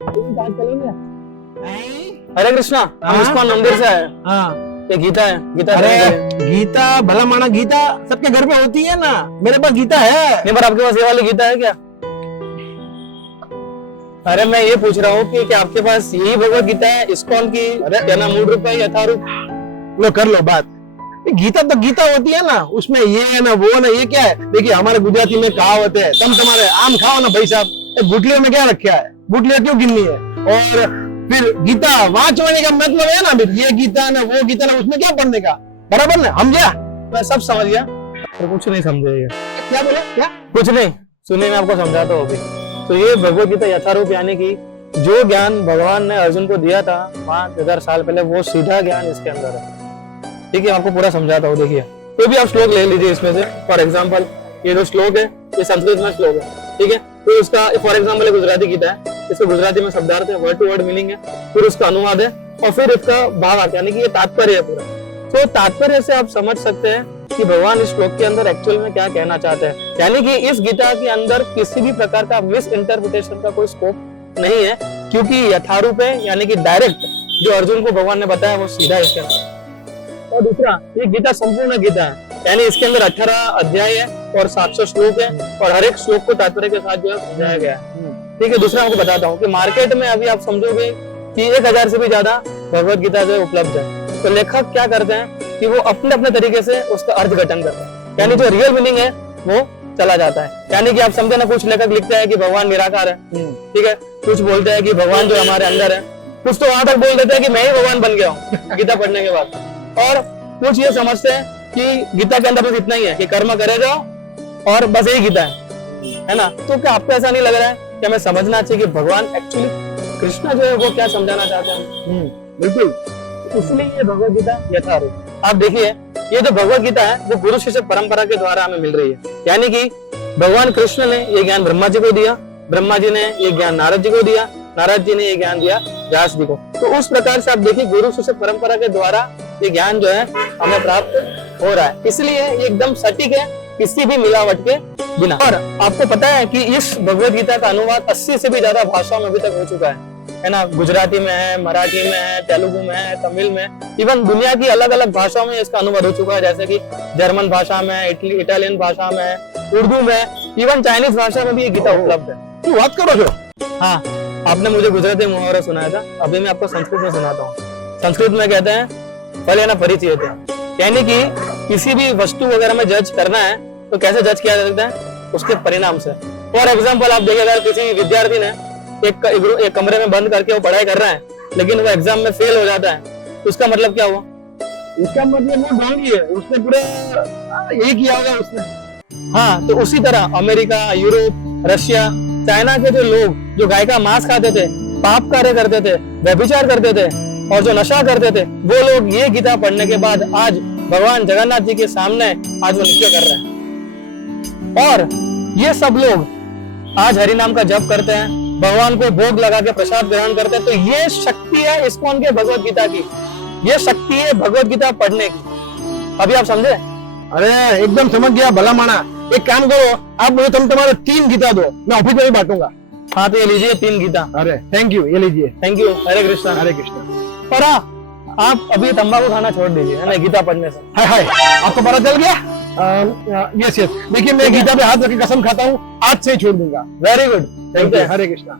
चलेंगे। हरे कृष्णा, हम इस्कॉन मंदिर से आए। हाँ ये गीता है, गीता। अरे गीता भला माना गीता सबके घर पे होती है ना, मेरे पास गीता है। नहीं, पर आपके पास ये वाली गीता है क्या? अरे मैं ये पूछ रहा हूँ कि क्या आपके पास यही भगवत गीता है इस्कॉन की? क्या ना मूल रूप है, यथारूप? लो कर लो बात। गीता तो गीता होती है ना, उसमें ये है ना वो ना, ये क्या है? देखिए हमारे गुजराती में कहावत है, तुम तुम्हारे आम खाओ ना भाई साहब, गुटलियों में क्या रखा है, गुटलियां क्यों गिननी है? और फिर गीता वाचने का मतलब है ना, फिर ये गीता ना वो गीता ना, उसमें क्या पढ़ने का? बराबर ना, हम क्या? मैं सब समझ गया, पर कुछ नहीं समझे। क्या बोले? क्या कुछ नहीं सुनिए, मैं आपको समझाता हूँ अभी। तो ये भगवत गीता यथारूप यानी कि जो ज्ञान भगवान ने अर्जुन को दिया था 5000 साल पहले, वो सीधा ज्ञान इसके अंदर है। ठीक है, आपको पूरा समझाता हूँ। देखिए कोई भी आप श्लोक ले लीजिए इसमें से। फॉर एग्जाम्पल ये जो श्लोक है ये संस्कृत में श्लोक है, ठीक है। तो इसका फॉर एग्जाम्पल गुजराती गीता है, इसको गुजराती में शब्दार्थ है, वर्ड टू वर्ड मीनिंग है, फिर उसका अनुवाद है और फिर इसका भावार्थ यानी कि ये तात्पर्य है पूरा। तो तात्पर्य से आप समझ सकते हैं कि भगवान इस श्लोक के अंदर एक्चुअल में क्या कहना चाहते हैं। यानी कि इस गीता के अंदर किसी भी प्रकार का मिस इंटरप्रिटेशन का कोई स्कोप नहीं है, क्योंकि यथारूप है यानी कि डायरेक्ट जो अर्जुन को भगवान ने बताया वो सीधा इसके अंदर। और दूसरा, ये गीता संपूर्ण गीता है, यानी इसके अंदर 18 अध्याय है और 700 श्लोक है और हर एक श्लोक को तात्पर्य के साथ जो है समझाया गया है। ठीक है, दूसरा आपको बताता हूँ कि मार्केट में अभी आप समझोगे कि 1000 से भी ज्यादा भगवत गीता जो उपलब्ध है। तो लेखक क्या करते हैं कि वो अपने अपने तरीके से उसका अर्थघटन करते हैं, यानी जो रियल मीनिंग है वो चला जाता है। यानी कि आप समझे ना, कुछ लेखक लिखते हैं कि भगवान निराकार है, ठीक है, कुछ बोलते हैं कि भगवान जो हमारे अंदर है, कुछ तो वहां तक बोल देते हैं कि मैं ही भगवान बन गया हूँ गीता पढ़ने के बाद, और कुछ ये समझते हैं कि गीता के अंदर बस इतना ही है कि कर्म करे जाओ और बस यही गीता है ना। तो क्या आपको ऐसा नहीं लग रहा है कि हमें समझना चाहिए कि भगवान एक्चुअली कृष्ण जो है वो क्या समझाना चाहते हैं? बिल्कुल, इसलिए ये भगवत गीता यथारूप। आप देखिए ये जो भगवत गीता है वो गुरु शिष्य परंपरा के द्वारा हमें मिल रही है, यानी कि भगवान कृष्ण ने ये ज्ञान ब्रह्मा जी को दिया, ब्रह्मा जी ने ये ज्ञान नारद जी को दिया, नारद जी ने ये ज्ञान दिया व्यास जी को। तो उस प्रकार से आप देखिए गुरु शिष्य परंपरा के द्वारा ये ज्ञान जो है हमें प्राप्त हो रहा है, इसलिए ये एकदम सटीक है, किसी भी मिलावट के बिना। और आपको पता है कि इस भगवत गीता का अनुवाद 80 से भी ज्यादा भाषाओं में अभी तक हो चुका है ना। गुजराती में है, मराठी में है, तेलुगु में है, तमिल में, इवन दुनिया की अलग अलग भाषाओं में इसका अनुवाद हो चुका है, जैसे कि जर्मन भाषा में, इटालियन भाषा में, उर्दू में, इवन चाइनीज भाषा में भी ये गीता उपलब्ध है। तू बात करो जो। हाँ, आपने मुझे गुजराती मुहावरा सुनाया था, अभी मैं आपको संस्कृत में सुनाता हूँ। संस्कृत में कहते हैं फल ना परिचय होते हैं, यानी कि किसी भी वस्तु वगैरह में जज करना है तो कैसे जज किया जा सकता है? उसके परिणाम से। फॉर एग्जाम्पल आप देखिए, अगर किसी विद्यार्थी ने एक कमरे में बंद करके वो पढ़ाई कर रहा है लेकिन वो एग्जाम में फेल हो जाता है, तो उसका मतलब क्या हुआ? इसका मतलब वो ढोंगी है, उसने पूरा यही किया होगा उसने। हाँ, तो उसी तरह अमेरिका, यूरोप, रशिया, चाइना के जो लोग जो गाय का मांस खाते थे, पाप कार्य करते थे, व्यभिचार करते थे और जो नशा करते थे, वो लोग ये गीता पढ़ने के बाद आज भगवान जगन्नाथ जी के सामने आज वो नृत्य कर रहे हैं। और ये सब लोग आज हरि नाम का जप करते हैं, भगवान को भोग लगा के प्रसाद ग्रहण करते हैं। तो ये शक्ति है इस्कॉन के भगवत गीता की, ये शक्ति है भगवत गीता पढ़ने की। अभी आप समझे? अरे एकदम समझ गया भला माना। एक काम करो, आप मुझे तुम तुम्हारे 3 गीता दो, मैं ऑफिस में ही बांटूंगा। हाँ, तो ये लीजिए 3 गीता। अरे थैंक यू, ये लीजिए। Thank you. हरे कृष्णा। हरे कृष्णा। पर आप अभी तंबाकू खाना छोड़ दीजिए, है ना, गीता पढ़ने से। हाय हाय, आपको पता चल गया? यस यस, देखिए मैं गीता पे हाथ रख के कसम खाता हूँ, आज से ही छोड़ दूंगा। Very good, thank you. Hare Krishna.